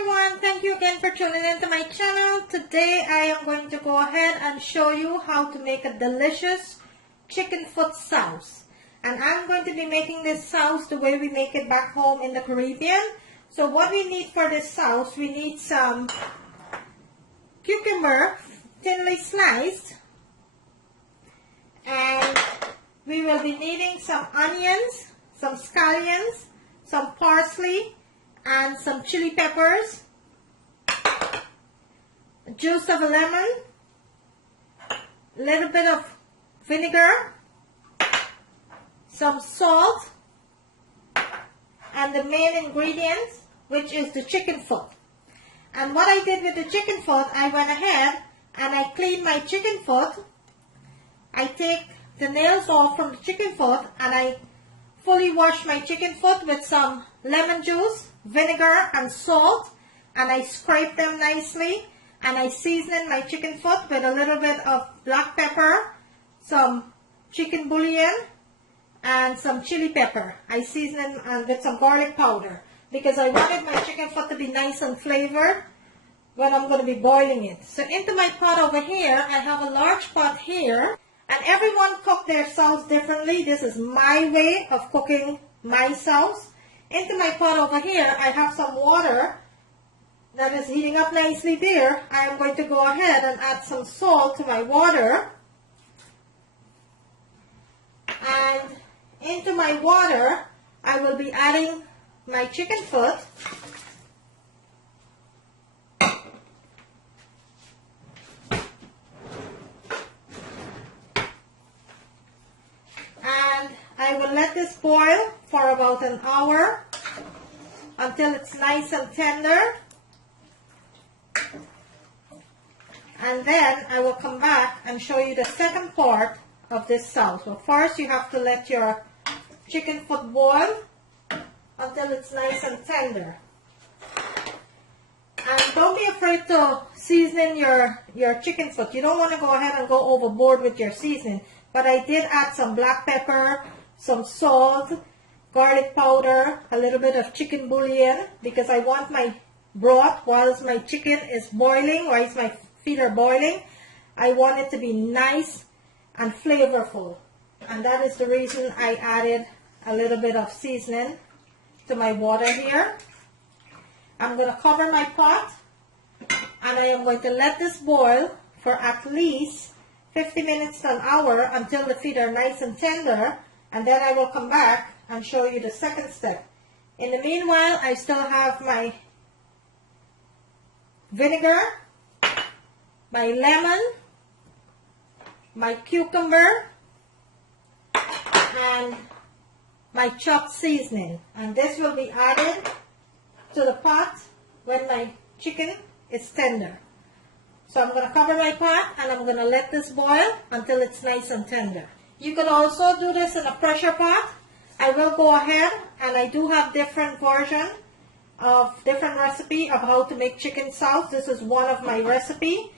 everyone, thank you again for tuning into my channel. Today I am going to go ahead and show you how to make a delicious chicken foot sauce. And I'm going to be making this sauce the way we make it back home in the Caribbean. So what we need for this sauce, we need some cucumber thinly sliced, and we will be needing some onions, some scallions, some parsley, and some chili peppers, juice of a lemon, a little bit of vinegar, some salt, and the main ingredients, which is the chicken foot. And what I did with the chicken foot, I went ahead and I cleaned my chicken foot. I take the nails off from the chicken foot and I fully wash my chicken foot with some lemon juice, vinegar and salt, and I scrape them nicely, and I season my chicken foot with a little bit of black pepper, some chicken bouillon, and some chili pepper. I season it with some garlic powder because I wanted my chicken foot to be nice and flavored when I'm going to be boiling it. So into my pot over here, I have a large pot here, and everyone cook their sauce differently. This is my way of cooking my sauce. Into my pot over here, I have some water that is heating up nicely there. I am going to go ahead and add some salt to my water. And into my water, I will be adding my chicken foot. And I will let this boil for about an hour until it's nice and tender. And then I will come back and show you the second part of this sauce. But first you have to let your chicken foot boil until it's nice and tender. And don't be afraid to season your chicken foot. You don't want to go ahead and go overboard with your seasoning. But I did add some black pepper, some salt, garlic powder, a little bit of chicken bouillon, because I want my broth, whilst my chicken is boiling, whilst my feet are boiling, I want it to be nice and flavorful. And that is the reason I added a little bit of seasoning to my water here. I'm going to cover my pot, and I am going to let this boil for at least 50 minutes to an hour until the feet are nice and tender, and then I will come back and show you the second step. In the meanwhile, I still have my vinegar, my lemon, my cucumber, and my chopped seasoning. And this will be added to the pot when my chicken is tender. So I'm going to cover my pot and I'm going to let this boil until it's nice and tender. You can also do this in a pressure pot. I will go ahead, and I do have different versions of different recipe of how to make chicken sauce. This is one of my recipe.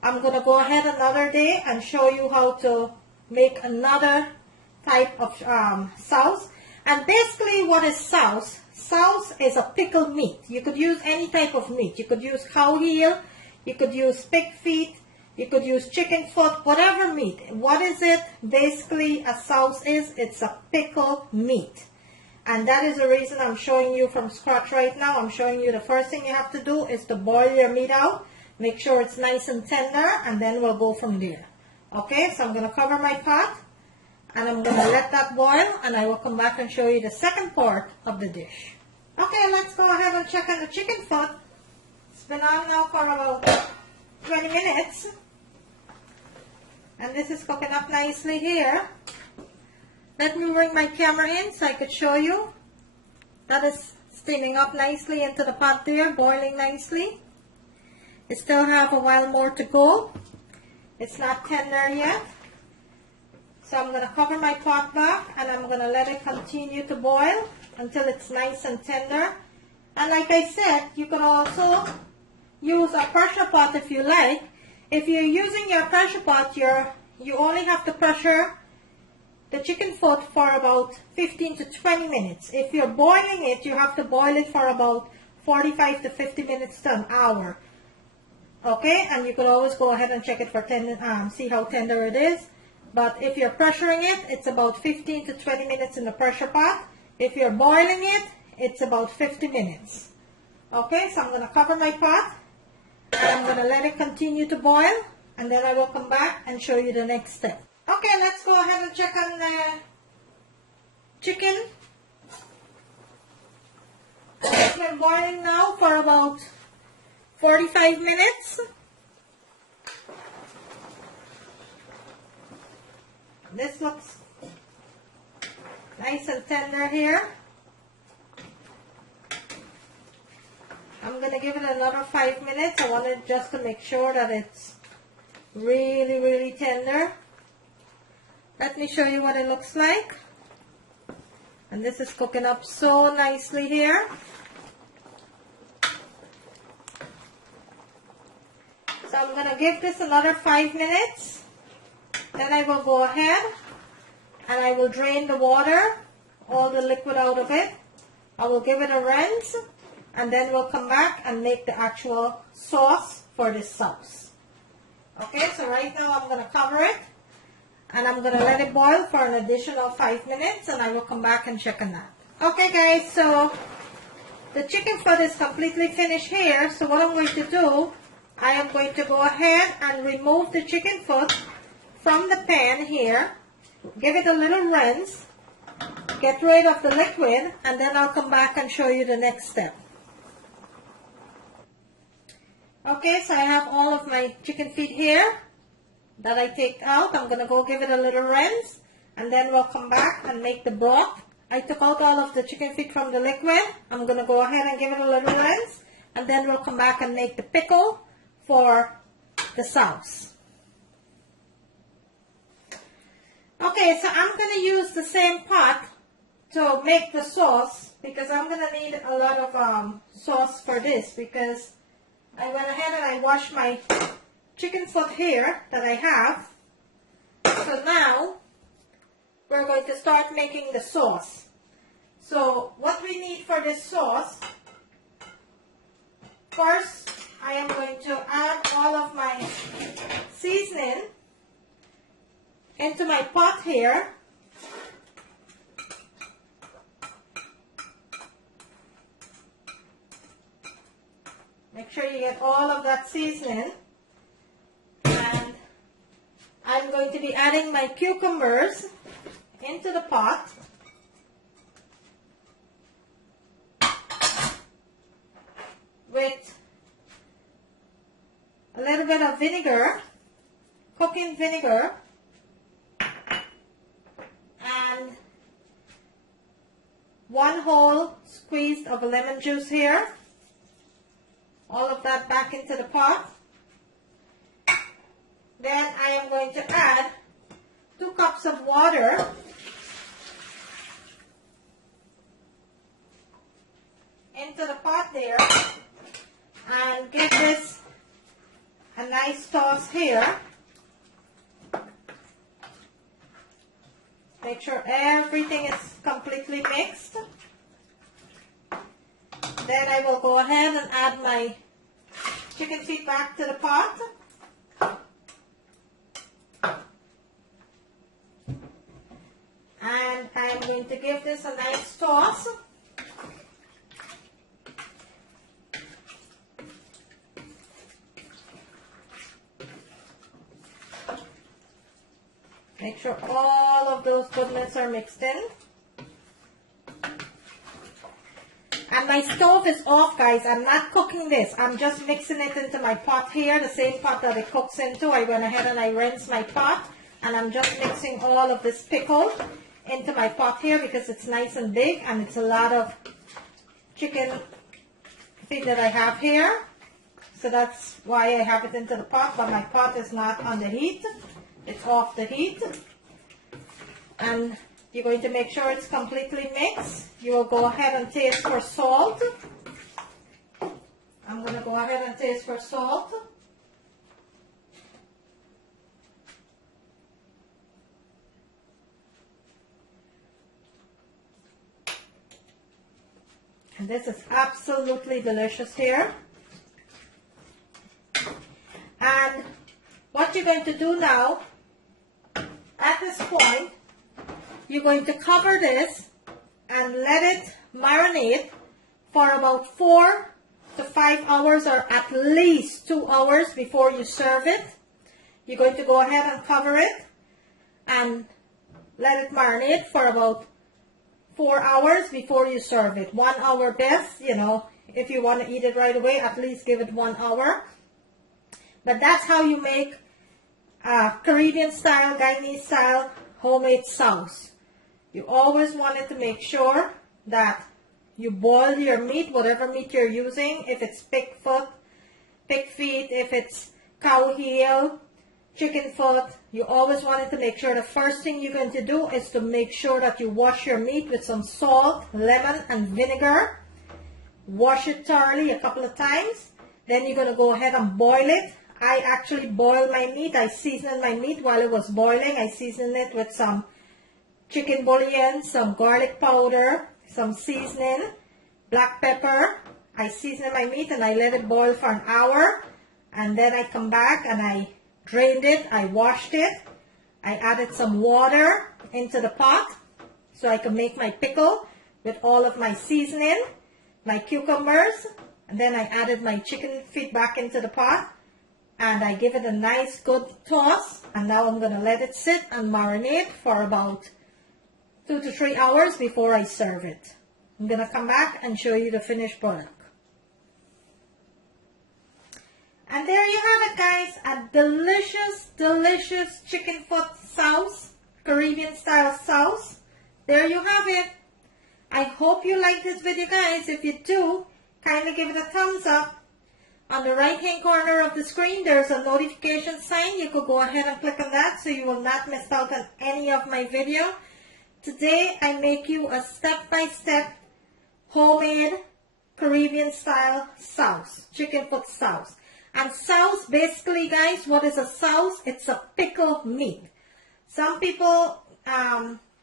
I'm going to go ahead another day and show you how to make another type of sauce. And basically what is sauce? Sauce is a pickled meat. You could use any type of meat. You could use cow heel, you could use pig feet, you could use chicken foot, whatever meat. What is it? Basically a sauce is, it's a pickled meat. And that is the reason I'm showing you from scratch right now. I'm showing you the first thing you have to do is to boil your meat out. Make sure it's nice and tender, and then we'll go from there. Okay, so I'm going to cover my pot, and I'm going to let that boil, and I will come back and show you the second part of the dish. Okay, let's go ahead and check on the chicken foot. It's been on now for about 20 minutes. And this is cooking up nicely here. Let me bring my camera in so I could show you. That is steaming up nicely into the pot there, boiling nicely. It still have a while more to go. It's not tender yet. So I'm going to cover my pot back, and I'm going to let it continue to boil until it's nice and tender. And like I said, you can also use a pressure pot if you like. If you're using your pressure pot, you only have to pressure the chicken foot for about 15 to 20 minutes. If you're boiling it, you have to boil it for about 45 to 50 minutes to an hour. Okay, and you could always go ahead and check it for see how tender it is. But if you're pressuring it, it's about 15 to 20 minutes in the pressure pot. If you're boiling it, it's about 50 minutes. Okay, so I'm going to cover my pot and I'm going to let it continue to boil, and then I will come back and show you the next step. Okay, let's go ahead and check on the chicken. It's been boiling now for about 45 minutes. This looks nice and tender here. I'm going to give it another 5 minutes. I want it just to make sure that it's really, really tender. Let me show you what it looks like. And this is cooking up so nicely here. So I'm going to give this another 5 minutes. Then I will go ahead and I will drain the water, all the liquid out of it. I will give it a rinse, and then we'll come back and make the actual sauce for this sauce. Okay, so right now I'm going to cover it and I'm going to let it boil for an additional 5 minutes, and I will come back and check on that. Okay guys, so the chicken foot is completely finished here. So what I'm going to do, I am going to go ahead and remove the chicken foot from the pan here, give it a little rinse, get rid of the liquid, and then I'll come back and show you the next step. Okay, so I have all of my chicken feet here that I take out. I'm going to go give it a little rinse, and then we'll come back and make the broth. I took out all of the chicken feet from the liquid. I'm going to go ahead and give it a little rinse, and then we'll come back and make the pickle for the sauce. Okay, so I'm going to use the same pot to make the sauce, because I'm going to need a lot of sauce for this, because I went ahead and I washed my chicken foot here that I have. So now we're going to start making the sauce. So what we need for this sauce, first I am going to add all of my seasoning into my pot here. Make sure you get all of that seasoning. And I'm going to be adding my cucumbers into the pot. With a little bit of vinegar, cooking vinegar, and 1 whole squeeze of lemon juice here. All of that back into the pot. Then I am going to add 2 cups of water into the pot there, and give this a nice toss here. Make sure everything is completely mixed. Then I will go ahead and add my chicken feet back to the pot. And I am going to give this a nice toss. Make sure all of those goodness are mixed in. And my stove is off, guys. I'm not cooking this. I'm just mixing it into my pot here, the same pot that it cooks into. I went ahead and I rinsed my pot, and I'm just mixing all of this pickle into my pot here because it's nice and big, and it's a lot of chicken feet that I have here. So that's why I have it into the pot, but my pot is not on the heat. It's off the heat. And you're going to make sure it's completely mixed. You will go ahead and taste for salt. I'm going to go ahead and taste for salt. And this is absolutely delicious here. And what you're going to do now, at this point, you're going to cover this and let it marinate for about 4 to 5 hours, or at least 2 hours before you serve it. You're going to go ahead and cover it and let it marinate for about 4 hours before you serve it. 1 hour best, you know, if you want to eat it right away, at least give it 1 hour. But that's how you make Caribbean-style, Guyanese-style homemade sauce. You always wanted to make sure that you boil your meat, whatever meat you're using. If it's pig foot, pig feet, if it's cow heel, chicken foot, you always wanted to make sure the first thing you're going to do is to make sure that you wash your meat with some salt, lemon, and vinegar. Wash it thoroughly a couple of times. Then you're going to go ahead and boil it. I actually boiled my meat. I seasoned my meat while it was boiling. I seasoned it with some chicken bouillon, some garlic powder, some seasoning, black pepper. I seasoned my meat and I let it boil for an hour. And then I come back and I drained it. I washed it. I added some water into the pot so I could make my pickle with all of my seasoning, my cucumbers. And then I added my chicken feet back into the pot. And I give it a nice good toss. And now I'm going to let it sit and marinate for about 2 to 3 hours before I serve it. I'm going to come back and show you the finished product. And there you have it, guys. A delicious, delicious chicken foot sauce, Caribbean style sauce. There you have it. I hope you like this video, guys. If you do, kindly give it a thumbs up. On the right hand corner of the screen, there's a notification sign. You could go ahead and click on that so you will not miss out on any of my video. Today, I make you a step-by-step homemade Caribbean style sauce, chicken foot sauce. And sauce, basically, guys, what is a sauce? It's a pickled meat. Some people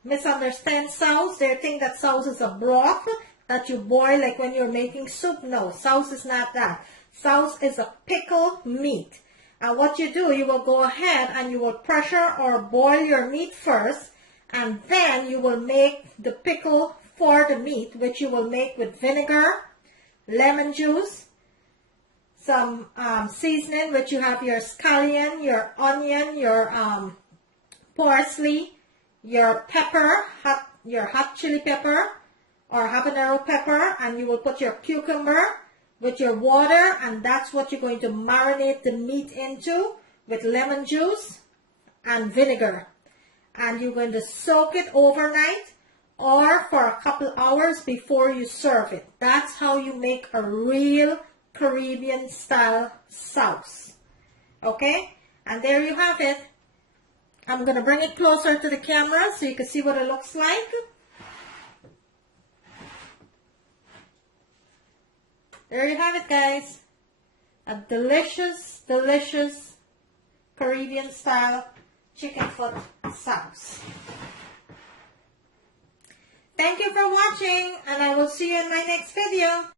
misunderstand sauce. They think that sauce is a broth that you boil like when you're making soup. No, sauce is not that. Sauce is a pickled meat. And what you do, you will go ahead and you will pressure or boil your meat first. And then you will make the pickle for the meat, which you will make with vinegar, lemon juice, some seasoning, which you have your scallion, your onion, your parsley, your pepper, your hot chili pepper or habanero pepper, and you will put your cucumber with your water, and that's what you're going to marinate the meat into with lemon juice and vinegar. And you're going to soak it overnight or for a couple hours before you serve it. That's how you make a real Caribbean style sauce. Okay? And there you have it. I'm going to bring it closer to the camera so you can see what it looks like. There you have it, guys. A delicious, delicious Caribbean style chicken foot sauce. Thank you for watching, and I will see you in my next video.